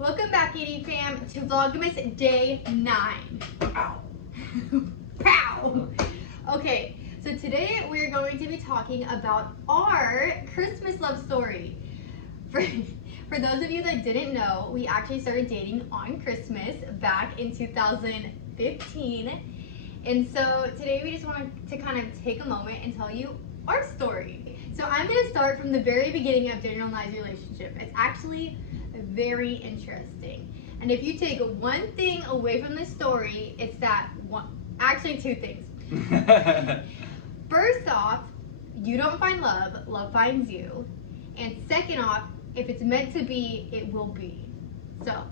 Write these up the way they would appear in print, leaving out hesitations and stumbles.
Welcome back, ED fam, to Vlogmas Day 9. Pow. Pow. Okay, so today we're going to be talking about our Christmas love story. For those of you that didn't know, we actually started dating on Christmas back in 2015. And so today we just wanted to kind of take a moment and tell you our story. So I'm going to start from the very beginning of Daniel and I's relationship. It's actually very interesting. And if you take one thing away from this story, it's that actually two things. First off, you don't find love, love finds you. And second off, if it's meant to be, it will be. So,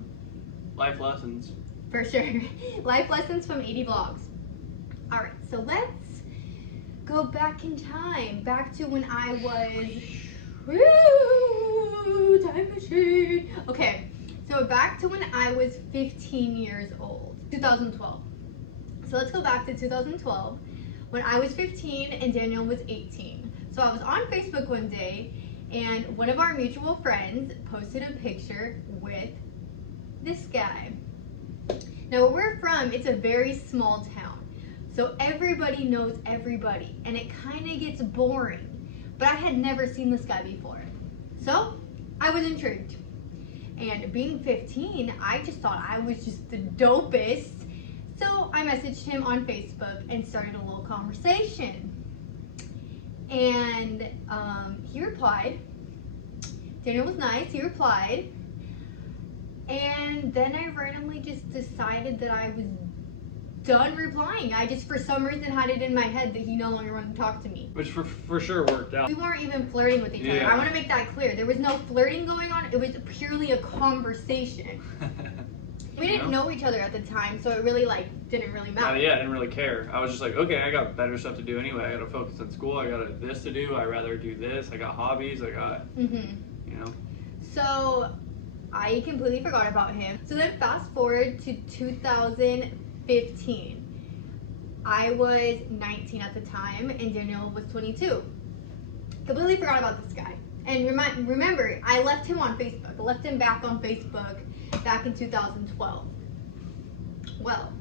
life lessons. For sure. Life lessons from 80 vlogs. Alright, so let's go back in time. Back to when I was... Woo! Time machine! Okay, so back to when I was 15 years old. 2012. So let's go back to 2012 when I was 15 and Daniel was 18. So I was on Facebook one day and one of our mutual friends posted a picture with this guy. Now where we're from, it's a very small town. So everybody knows everybody and it kind of gets boring. But I had never seen this guy before. So I was intrigued. And being 15, I just thought I was just the dopest. So I messaged him on Facebook and started a little conversation. And he replied. Daniel was nice, he replied. And then I randomly just decided that I was done replying. I just for some reason had it in my head that he no longer wanted to talk to me. Which for sure worked out. We weren't even flirting with each other. I want to make that clear. There was no flirting going on. It was purely a conversation. We didn't know each other at the time, so it really didn't really matter. Yeah, I didn't really care. I was just like, okay, I got better stuff to do anyway. I got to focus on school. I got this to do. I'd rather do this. I got hobbies. I got, you know. So I completely forgot about him. So then fast forward to 2015. I was 19 at the time and Daniel was 22. Completely forgot about this guy. And remember, I left him on Facebook. I left him back on Facebook back in 2012. Well,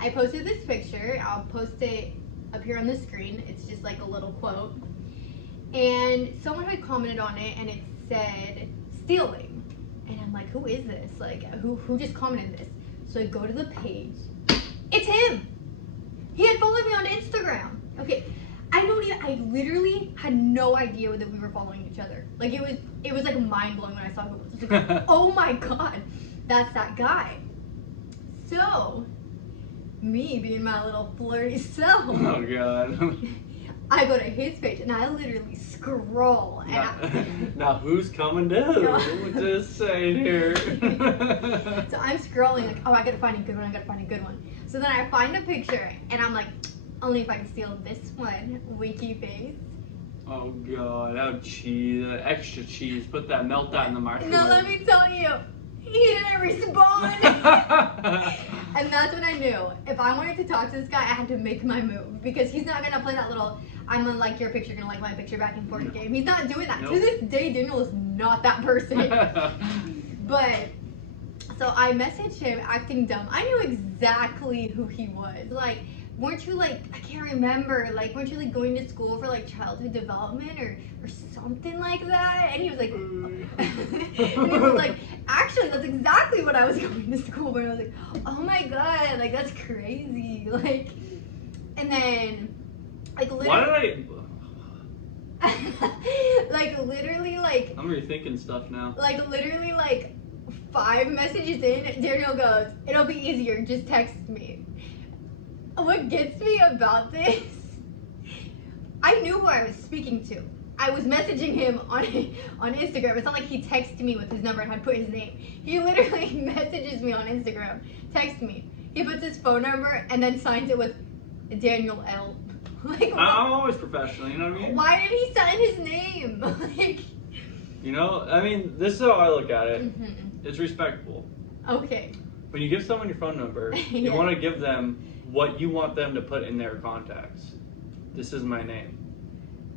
I posted this picture. I'll post it up here on the screen. It's just like a little quote. And someone had commented on it and it said, stealing. And I'm like, who is this? Like, who just commented this? So I go to the page. It's him! He had followed me on Instagram. Okay, I literally had no idea that we were following each other. Like, it was like mind-blowing when I saw who it was. Like, oh my god, that's that guy. So, me being my little flirty self. Oh god. I go to his page and I literally scroll. And now who's coming down? No. Just saying here. So I'm scrolling like, oh, I gotta find a good one. I gotta find a good one. So then I find a picture and I'm like, only if I can steal this one. Winky face. Oh god, how cheese, extra cheese. Put that, melt that in the microwave. No, let me tell you, he didn't respond. And that's when I knew if I wanted to talk to this guy, I had to make my move because he's not gonna play that little I'm gonna like your picture, gonna like my picture back and forth game. He's not doing that. Nope. To this day, Daniel is not that person. But so I messaged him acting dumb. I knew exactly who he was. Like, weren't you like, I can't remember, like, weren't you like going to school for like childhood development or something like that? And he was like, and he was like, actually, that's exactly what I was going to school for. And I was like, oh my god, like, that's crazy. Like, and then, like, literally. Why did like, literally, like. I'm rethinking stuff now. Like, literally, like, 5 messages in, Daniel goes, it'll be easier, just text me. What gets me about this, I knew who I was speaking to. I was messaging him on Instagram. It's not like he texted me with his number and had put his name. He literally messages me on Instagram, texts me. He puts his phone number and then signs it with Daniel L. Like, I'm always professional, you know what I mean? Why did he sign his name? Like, you know, I mean, this is how I look at it. It's respectful. Okay. When you give someone your phone number, you want to give them what you want them to put in their contacts. This is my name.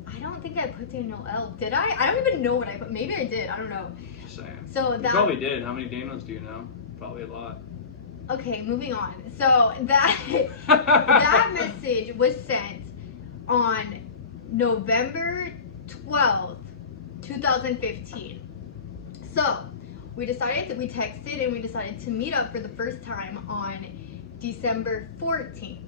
I I don't think I put Daniel L. Did I? I don't even know what I put. Maybe I did. I don't know. Just saying. So You that probably did. How many Daniels do you know? Probably a lot. Okay, moving on. So that message was sent on November 12th, 2015. So we texted and we decided to meet up for the first time on December 14th.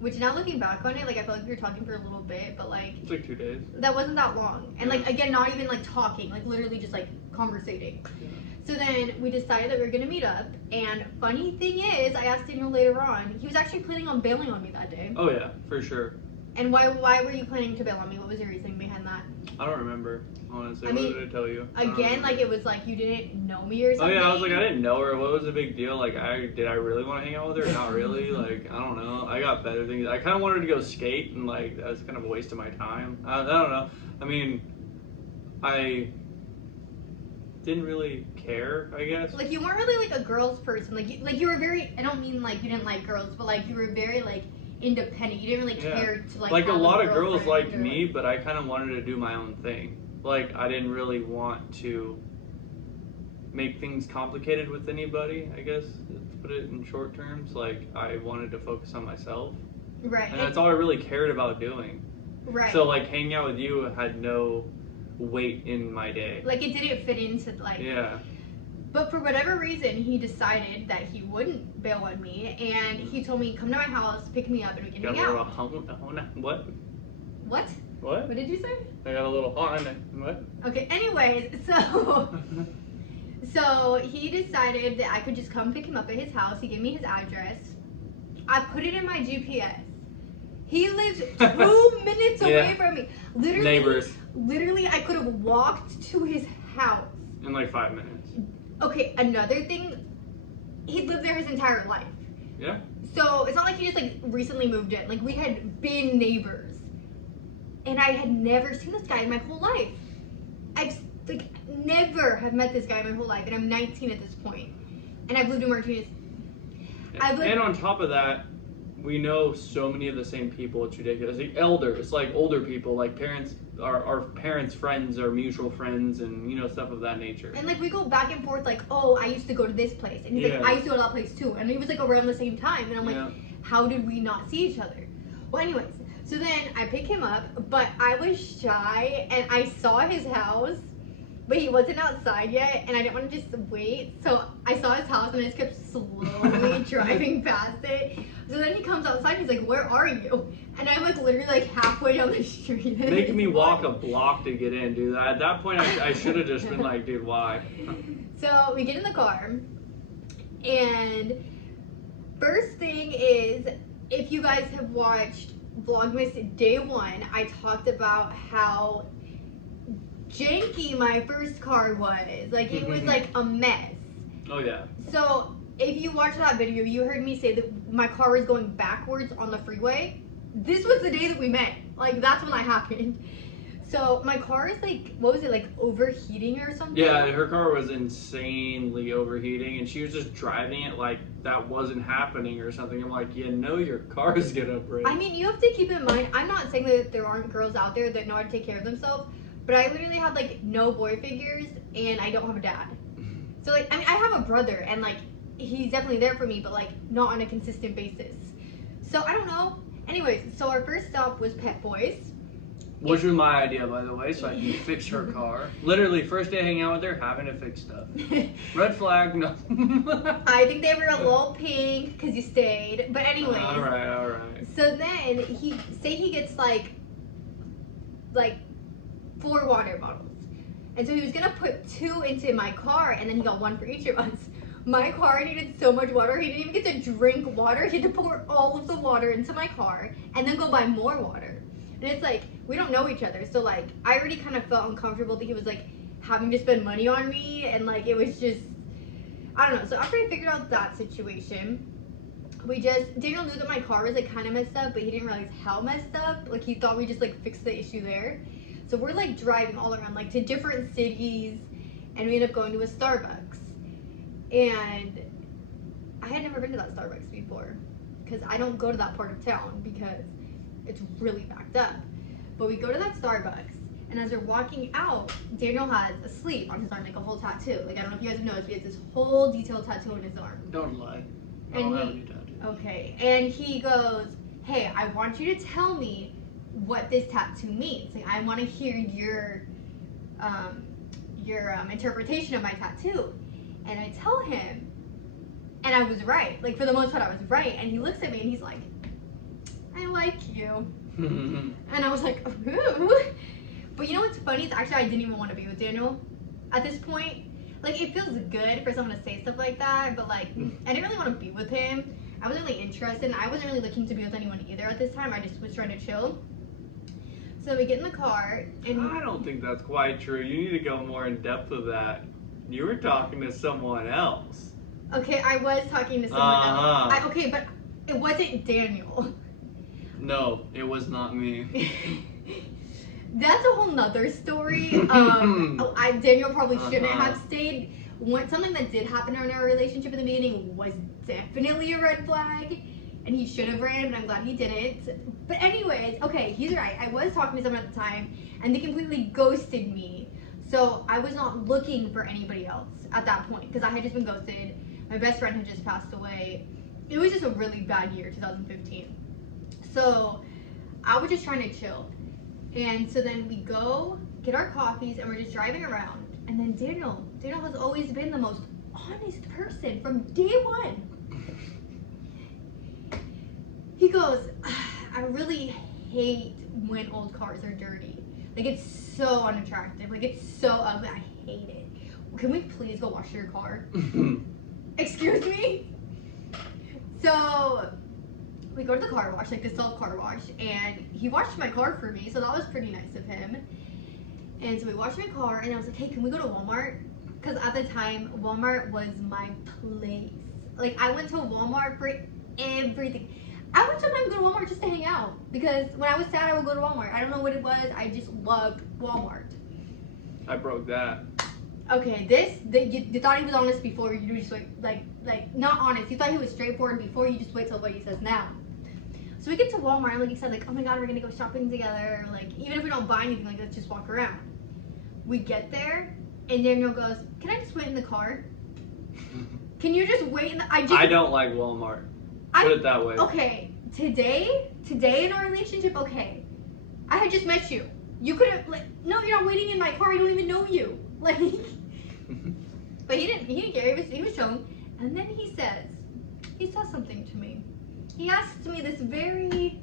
Which now looking back on it, like I feel like we were talking for a little bit, but like It's like 2 days. that wasn't that long. And like again, not even like talking, like literally just like conversating. Yeah. So then we decided that we were gonna meet up, and funny thing is, I asked Daniel later on, he was actually planning on bailing on me that day. Oh yeah, for sure. And why were you planning to bail on me? What was your reasoning behind that? I don't remember, honestly. I What mean, did I tell you? Again, like it was like you didn't know me or Oh something. yeah, I was like, I didn't know her. What was the big deal? Like, did I really want to hang out with her? Not really. Like, I don't know. I got better things. I kind of wanted to go skate, and like that was kind of a waste of my time. I don't know. I mean, I didn't really care, I guess. Like you weren't really like a girls person. Like you were very. I don't mean like you didn't like girls, but like you were very like independent. You didn't really care to like. Like a have lot of girls girlfriend liked or, me, but I kind of wanted to do my own thing. Like I didn't really want to make things complicated with anybody, I guess, to put it in short terms. Like I wanted to focus on myself. Right. And that's all I really cared about doing. Right. So like hanging out with you had no weight in my day. Like it didn't fit into like. Yeah. But for whatever reason, he decided that he wouldn't bail on me, and he told me, come to my house, pick me up, and we can hang out. What? What? What? What did you say? I got a little hot in it. What? Okay, anyways, so he decided that I could just come pick him up at his house. He gave me his address. I put it in my GPS. He lives 2 minutes away from me. Literally, Neighbors. Literally, I could have walked to his house. In like 5 minutes. Okay, another thing, he lived there his entire life. Yeah. So it's not like he just like recently moved in. Like we had been neighbors, and I had never seen this guy in my whole life. I've like never have met this guy in my whole life, and I'm 19 at this point, and I've lived in Martinez. And on top of that, we know so many of the same people. It's ridiculous. Like elders, like older people, like parents, our parents' friends, our mutual friends, and stuff of that nature. And like we go back and forth, like, oh, I used to go to this place, and he's like, I used to go to that place too, and it was like around the same time, and I'm like, how did we not see each other? Well, anyways, so then I pick him up, but I was shy, and I saw his house, but he wasn't outside yet, and I didn't want to just wait, so I saw his house, and I just kept slowly driving past it. So then he comes outside, he's like, where are you? And I'm like literally like halfway down the street. Making me walk a block to get in, dude. At that point, I should have just been like, dude, why? So we get in the car, and first thing is, if you guys have watched Vlogmas Day 1, I talked about how janky my first car was. Like it was like a mess. Oh yeah. So if you watched that video, you heard me say that my car was going backwards on the freeway. This was the day that we met. Like that's when that happened. So my car is like, what was it, like overheating or something? Yeah, her car was insanely overheating, and she was just driving it like that wasn't happening or something. I'm like, your car is gonna break. I mean, you have to keep in mind, I'm not saying that there aren't girls out there that know how to take care of themselves, but I literally had like no boy figures, and I don't have a dad. So like, I mean, I have a brother, and like, he's definitely there for me, but like, not on a consistent basis. So I don't know. Anyways, so our first stop was Pet Boys. Which was my idea, by the way, so I can fix her car. Literally, first day hanging out with her, having to fix stuff. Red flag, no. I think they were a little pink because you stayed. But anyways. All right. So then he gets like 4 water bottles. And so he was gonna put 2 into my car, and then he got 1 for each of us. My car needed so much water, he didn't even get to drink water. He had to pour all of the water into my car and then go buy more water. And it's like, we don't know each other, so like, I already kind of felt uncomfortable that he was like having to spend money on me, and like, it was just, I don't know. So after I figured out that situation, Daniel knew that my car was like kind of messed up, but he didn't realize how messed up. Like, he thought we just like fixed the issue there. So we're like driving all around, like to different cities, and we ended up going to a Starbucks. And I had never been to that Starbucks before, because I don't go to that part of town because it's really backed up. But we go to that Starbucks, and as we're walking out, Daniel has a sleeve on his arm, like a whole tattoo. Like, I don't know if you guys have noticed, but he has this whole detailed tattoo on his arm. Don't lie. I And don't have any tattoos. Okay, and he goes, hey, I want you to tell me what this tattoo means. Like, I want to hear your interpretation of my tattoo. And I tell him, and I was right. Like, for the most part, I was right. And he looks at me and he's like, I like you. And I was like, ooh. But you know what's funny? It's actually I didn't even want to be with Daniel at this point. Like, it feels good for someone to say stuff like that, but like, I didn't really want to be with him. I wasn't really interested, and I wasn't really looking to be with anyone either at this time. I just was trying to chill. So we get in the car, and I don't think that's quite true. You need to go more in depth with that. You were talking to someone else. Okay, I was talking to someone else. Okay, but it wasn't Daniel. No, it was not me. That's a whole nother story. Daniel probably shouldn't have stayed. Something that did happen in our relationship in the beginning was definitely a red flag, and he should have ran, but I'm glad he didn't. But anyways, okay, he's right. I was talking to someone at the time, and they completely ghosted me. So I was not looking for anybody else at that point, because I had just been ghosted. My best friend had just passed away. It was just a really bad year, 2015. So I was just trying to chill. And so then we go get our coffees, and we're just driving around. And then Daniel has always been the most honest person from day one. He goes, I really hate when old cars are dirty. Like, it's so unattractive. Like, it's so ugly. I hate it. Can we please go wash your car? Excuse me? So we go to the car wash, like the self-car wash, and he washed my car for me, so that was pretty nice of him. And so we washed my car, and I was like, hey, can we go to Walmart? Because at the time, Walmart was my place. Like, I went to Walmart for everything. I would sometimes go to Walmart just to hang out, because when I was sad, I would go to Walmart. I don't know what it was. I just loved Walmart. I broke that. Okay, you thought he was honest before. You just wait, like not honest. You thought he was straightforward before. You just wait till what he says now. So we get to Walmart, and like he said, like, oh my god, we're gonna go shopping together. Like, even if we don't buy anything, like, let's just walk around. We get there, and Daniel goes, can I just wait in the car? Can you just wait in the? I don't like Walmart. Put it that way. Okay, today in our relationship, okay, I had just met you. You could have, like, no, you're not waiting in my car. I don't even know you. Like, but he didn't care. He was shown, and then he says something to me. He asked me this very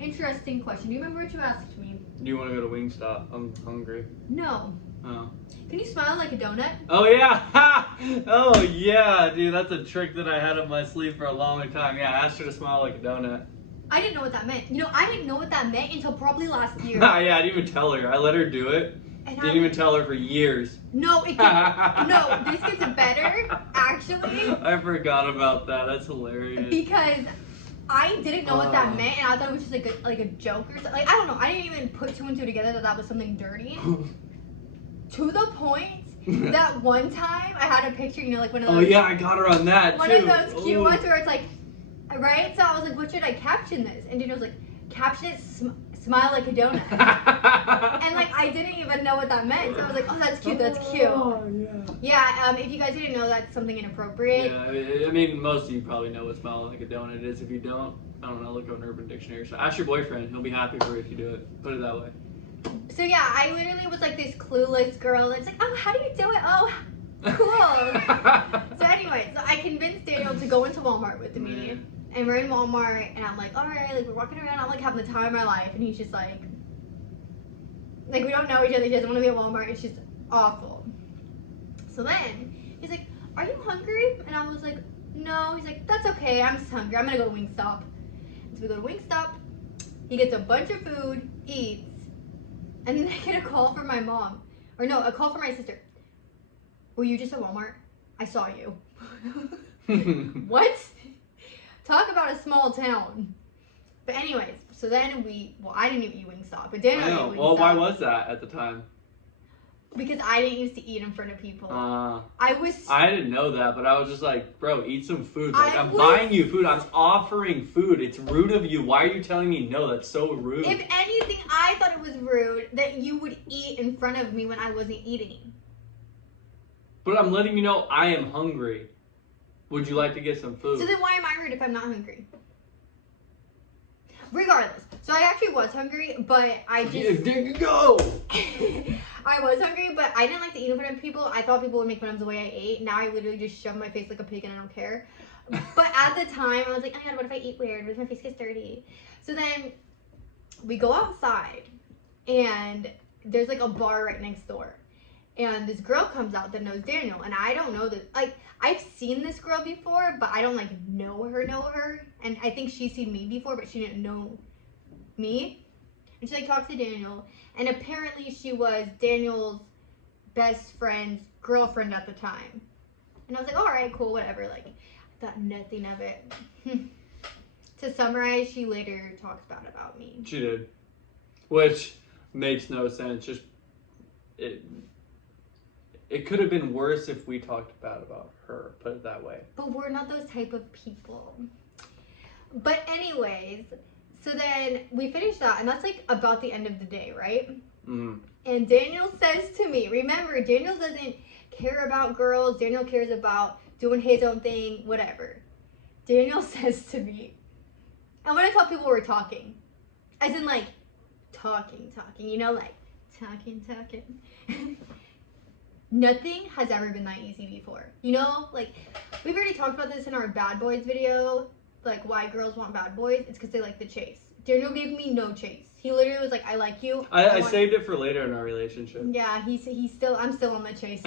interesting question. Do you remember what you asked me? Do you want to go to Wingstop? I'm hungry. No. Oh. Can you smile like a donut? Oh yeah! Oh yeah, dude, that's a trick that I had up my sleeve for a long time. Yeah, I asked her to smile like a donut. I didn't know what that meant. You know, I didn't know what that meant until probably last year. Yeah, I didn't even tell her. I let her do it. And didn't even tell her for years. No, this gets better, actually. I forgot about that. That's hilarious. Because I didn't know what that meant, and I thought it was just like a joke or something. Like, I don't know. I didn't even put two and two together that was something dirty. To the point that one time I had a picture, you know, like one of those. Oh yeah, I got her on that one too. One of those cute ones where it's like, right? So I was like, what should I caption this? And Daniel was like, caption it, smile like a donut. And like, I didn't even know what that meant. So I was like, oh, that's cute, that's cute. Oh, yeah. If you guys didn't know, that's something inappropriate. Yeah, I mean, most of you probably know what smile like a donut is. If you don't, I don't know, look up an Urban Dictionary. So ask your boyfriend. He'll be happy for you if you do it. Put it that way. So yeah, I literally was like this clueless girl. It's like, oh, how do you do it? Oh, cool. So anyway, so I convinced Daniel to go into Walmart with me. And we're in Walmart, and I'm like, all right, like, we're walking around. I'm like having the time of my life. And he's just like, we don't know each other. He doesn't want to be at Walmart. It's just awful. So then he's like, are you hungry? And I was like, no. He's like, that's okay. I'm just hungry. I'm going to go to Wingstop. So we go to Wingstop. He gets a bunch of food, eats. And then I get a call from my mom. Or no, a call from my sister. Were you just at Walmart? I saw you. What? Talk about a small town. But anyways, so then I didn't even eat Wingstop. But Daniel ate Wingstop. Well, why was that at the time? Because I didn't used to eat in front of people. I didn't know that, but I was just like, bro, eat some food. Like, I'm buying you food. I'm offering food. It's rude of you. Why are you telling me no? That's so rude. If anything, I thought it was rude that you would eat in front of me when I wasn't eating. But I'm letting you know I am hungry. Would you like to get some food? So then why am I rude if I'm not hungry? Regardless. So I actually was hungry, but I just... There you go! I was hungry, but I didn't like to eat in front of people. I thought people would make fun of the way I ate. Now I literally just shove my face like a pig and I don't care. But at the time, I was like, oh my god, what if I eat weird? What if my face gets dirty? So then we go outside and there's like a bar right next door. And this girl comes out that knows Daniel. And I don't know that, like, I've seen this girl before, but I don't like know her. And I think she's seen me before, but she didn't know me. And she like talks to Daniel. And apparently she was Daniel's best friend's girlfriend at the time. And I was like, all right, cool, whatever. Like, I thought nothing of it. To summarize, she later talks bad about me. She did. Which makes no sense. Just, it could have been worse if we talked bad about her, put it that way. But we're not those type of people. But anyways, so then we finished that, and that's like about the end of the day, right? Mm. And Daniel says to me, remember, Daniel doesn't care about girls. Daniel cares about doing his own thing, whatever. Daniel says to me, and when I tell people we're talking, as in like talking, you know, like talking. Nothing has ever been that easy before. You know, like, we've already talked about this in our bad boys video, like why girls want bad boys. It's because they like the chase. Daniel gave me no chase. He literally was like, I like you. I saved it for later in our relationship. Yeah, I'm still on the chase.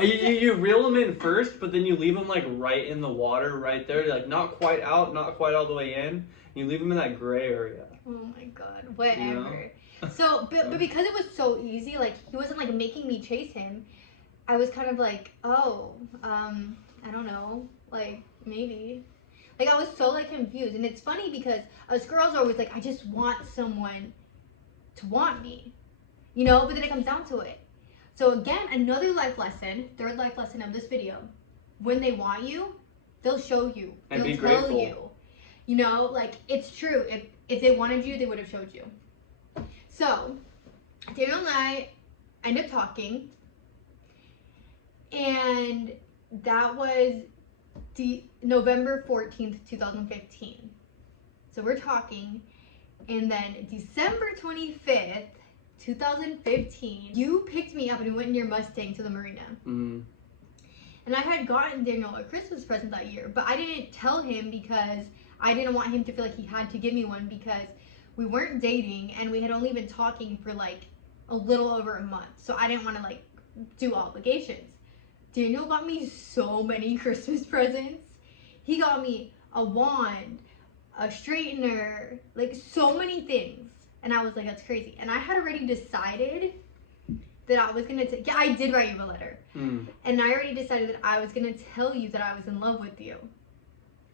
You reel them in first, but then you leave them like right in the water, right there, like not quite out, not quite all the way in. You leave them in that gray area. Oh my god, whatever. You know? So, but because it was so easy, like, he wasn't, like, making me chase him, I was kind of like, oh, I don't know, like, maybe. Like, I was so, like, confused. And it's funny because us girls are always like, I just want someone to want me, you know? But then it comes down to it. So, again, another life lesson, third life lesson of this video. When they want you, they'll show you. And they'll be tell grateful. you. You know, like, it's true. If they wanted you, they would have showed you. So, Daniel and I end up talking, and that was November 14th, 2015. So we're talking, and then December 25th, 2015, you picked me up and we went in your Mustang to the marina. Mm-hmm. And I had gotten Daniel a Christmas present that year, but I didn't tell him because I didn't want him to feel like he had to give me one because we weren't dating and we had only been talking for like a little over a month. So I didn't want to like do obligations. Daniel got me so many Christmas presents. He got me a wand, a straightener, like so many things. And I was like, that's crazy. And I had already decided that I was going to, yeah, I did write you a letter. And I already decided that I was going to tell you that I was in love with you.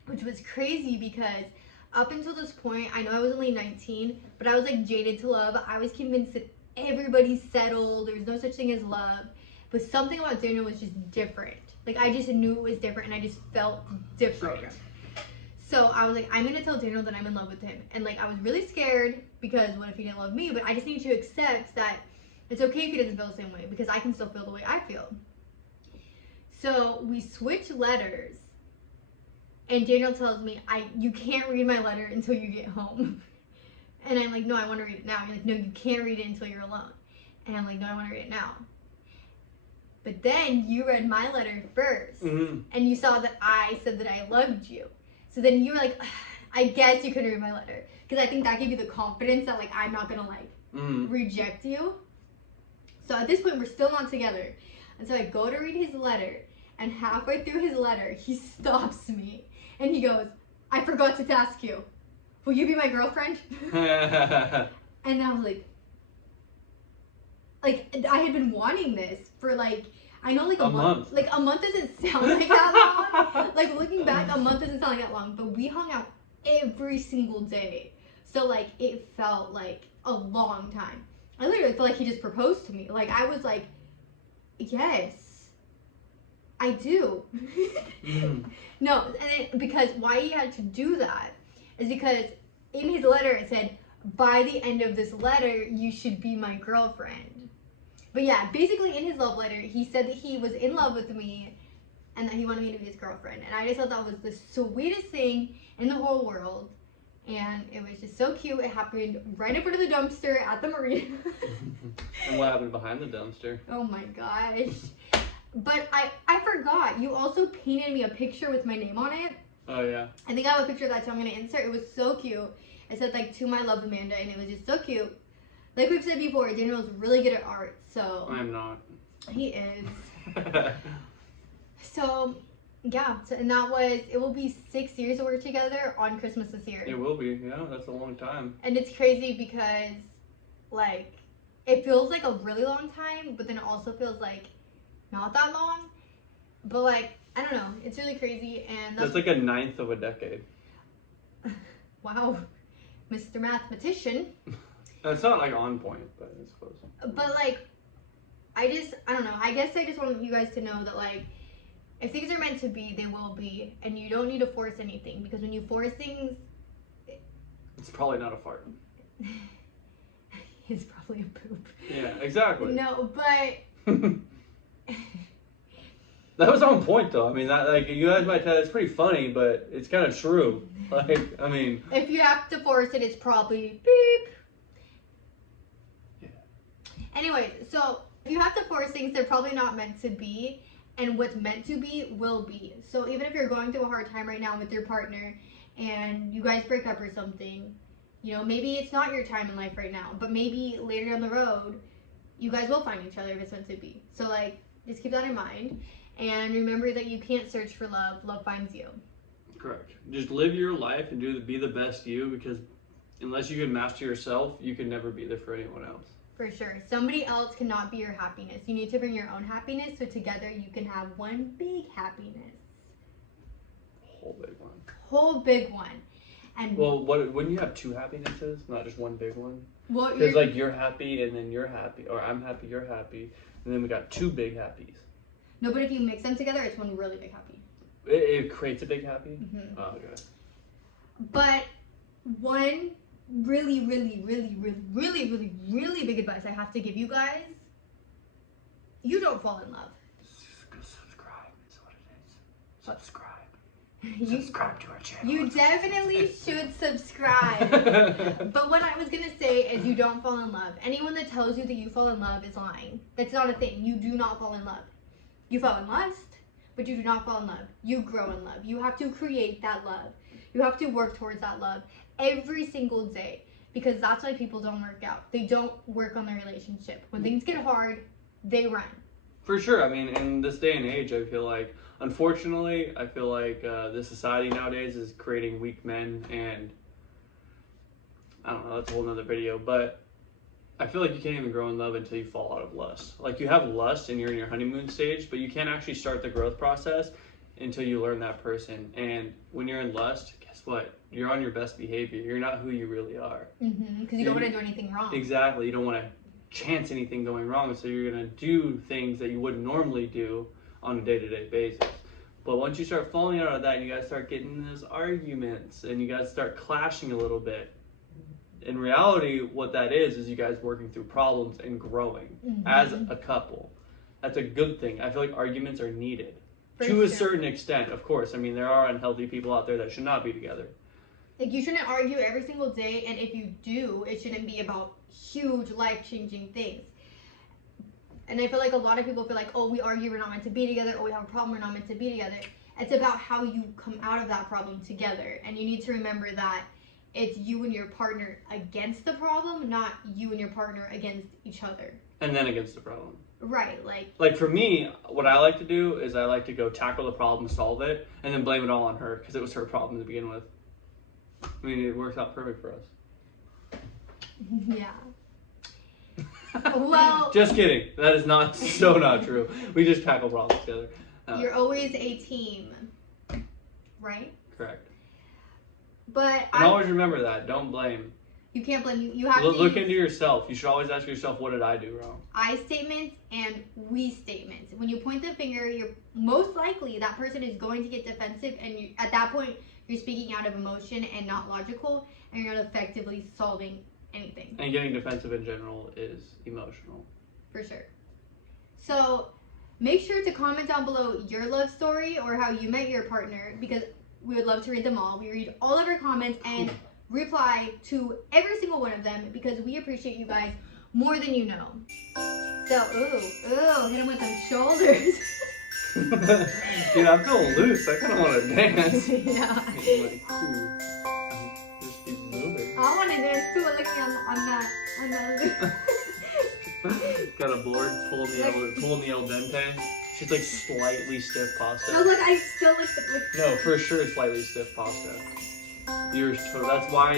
Which was crazy because up until this point, I know I was only 19, but I was like jaded to love. I was convinced that everybody's settled. There was no such thing as love. But something about Daniel was just different. Like, I just knew it was different and I just felt different. Okay. So I was like, I'm going to tell Daniel that I'm in love with him. And like, I was really scared because what if he didn't love me? But I just need to accept that it's okay if he doesn't feel the same way because I can still feel the way I feel. So we switch letters. And Daniel tells me, you can't read my letter until you get home. And I'm like, no, I want to read it now. He's like, no, you can't read it until you're alone. And I'm like, no, I want to read it now. But then you read my letter first. And you saw that I said that I loved you. So then you were like, I guess you couldn't read my letter. Because I think that gave you the confidence that like, I'm not going to like reject you. So at this point, we're still not together. And so I go to read his letter. And halfway through his letter, he stops me. And he goes, I forgot to ask you, will you be my girlfriend? And I was like, I had been wanting this for like, I know like a month. Like a month doesn't sound like that long. Like looking back, a month doesn't sound like that long. But we hung out every single day. So like it felt like a long time. I literally feel like he just proposed to me. Like, I was like, yes, I do. No, because why he had to do that is because in his letter it said, by the end of this letter, you should be my girlfriend. But yeah, basically in his love letter, he said that he was in love with me and that he wanted me to be his girlfriend. And I just thought that was the sweetest thing in the whole world. And it was just so cute. It happened right in front of the dumpster at the marina. And what happened behind the dumpster? Oh my gosh. But I forgot. You also painted me a picture with my name on it. Oh, yeah. I think I have a picture of that, so I'm going to insert. It was so cute. It said, like, to my love, Amanda, and it was just so cute. Like we've said before, Daniel's really good at art, so... I'm not. He is. So, yeah. So, and that was... It will be 6 years that we're together on Christmas this year. It will be, yeah. That's a long time. And it's crazy because, like, it feels like a really long time, but then it also feels like not that long. But, like, I don't know. It's really crazy, and... That's like a ninth of a decade. Wow. Mr. Mathematician. It's not like on point, but it's close. But like, I don't know. I guess I just want you guys to know that like, if things are meant to be, they will be, and you don't need to force anything because when you force things, it's probably not a fart. It's probably a poop. Yeah, exactly. No, but that was on point though. I mean, that like you guys might tell it's pretty funny, but it's kind of true. Like, I mean, if you have to force it, it's probably beep. Yeah. Anyways, so if you have to force things, they're probably not meant to be, and what's meant to be will be. So even if you're going through a hard time right now with your partner, and you guys break up or something, you know, maybe it's not your time in life right now, but maybe later down the road, you guys will find each other if it's meant to be. So like, just keep that in mind, and remember that you can't search for love. Love finds you. Correct. Just live your life and be the best you, because unless you can master yourself, you can never be there for anyone else. For sure. Somebody else cannot be your happiness. You need to bring your own happiness, so together you can have one big happiness. Whole big one. Whole big one. And well, wouldn't you have two happinesses, not just one big one? Well, because like you're happy and then you're happy, or I'm happy, you're happy, and then we got two big happies. No, but if you mix them together, it's one really big happy. It creates a big happy? Mm-hmm. Oh, okay. But one really, really, really, really, really, really, really big advice I have to give you guys, you don't fall in love. Subscribe is what it is. Subscribe. Subscribe to our channel. You definitely should subscribe. But what I was going to say is you don't fall in love. Anyone that tells you that you fall in love is lying. That's not a thing. You do not fall in love. You fall in lust, but you do not fall in love. You grow in love. You have to create that love. You have to work towards that love every single day, because that's why people don't work out. They don't work on their relationship. When things get hard, they run. For sure. I mean, in this day and age, I feel like, unfortunately, the society nowadays is creating weak men, and I don't know, that's a whole nother video, but I feel like you can't even grow in love until you fall out of lust. Like, you have lust and you're in your honeymoon stage, but you can't actually start the growth process until you learn that person. And when you're in lust, guess what? You're on your best behavior. You're not who you really are. Because you don't want to do anything wrong. Exactly. You don't want to chance anything going wrong, so you're going to do things that you wouldn't normally do on a day-to-day basis. But once you start falling out of that, you guys start getting those arguments, and you guys start clashing a little bit. In reality, what that is you guys working through problems and growing as a couple. That's a good thing. I feel like arguments are needed. To a certain extent, of course. I mean, there are unhealthy people out there that should not be together. Like, you shouldn't argue every single day, and if you do, it shouldn't be about huge life-changing things. And I feel like a lot of people feel like, oh, we argue, we're not meant to be together, or we have a problem, we're not meant to be together. It's about how you come out of that problem together, and you need to remember that it's you and your partner against the problem, not you and your partner against each other. And then against the problem. Right, like for me, what I like to do is I like to go tackle the problem, solve it, and then blame it all on her, because it was her problem to begin with. I mean, it works out perfect for us. Yeah. Well, just kidding. That is not not true. We just tackle problems together. You're always a team, right? Correct. But always remember that. Don't blame. You can't blame you. You have to look into yourself. You should always ask yourself, what did I do wrong? I statements and we statements. When you point the finger, you're most likely that person is going to get defensive, and at that point, you're speaking out of emotion and not logical, and you're not effectively solving anything. And getting defensive in general is emotional. For sure. So make sure to comment down below your love story or how you met your partner, because we would love to read them all. We read all of our comments and reply to every single one of them because we appreciate you guys more than you know. So, ooh, hit him with them shoulders. Dude, I'm feeling loose. I kind of want to dance. Yeah. Like, cool. Just keep moving. I want to dance too. Look on that. Got a board pulling the al dente. She's like slightly stiff pasta. No, look, I still look. No, for sure, slightly stiff pasta. That's why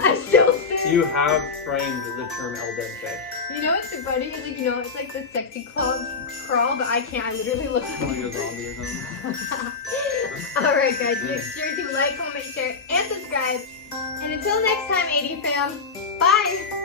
I still stiff. you have framed the term al dente. You know what's so funny? Is like, it's like the sexy crawl, but I can't. I literally look like a zombie or something. Alright guys, make sure to like, comment, share, and subscribe. And until next time, AD fam, bye!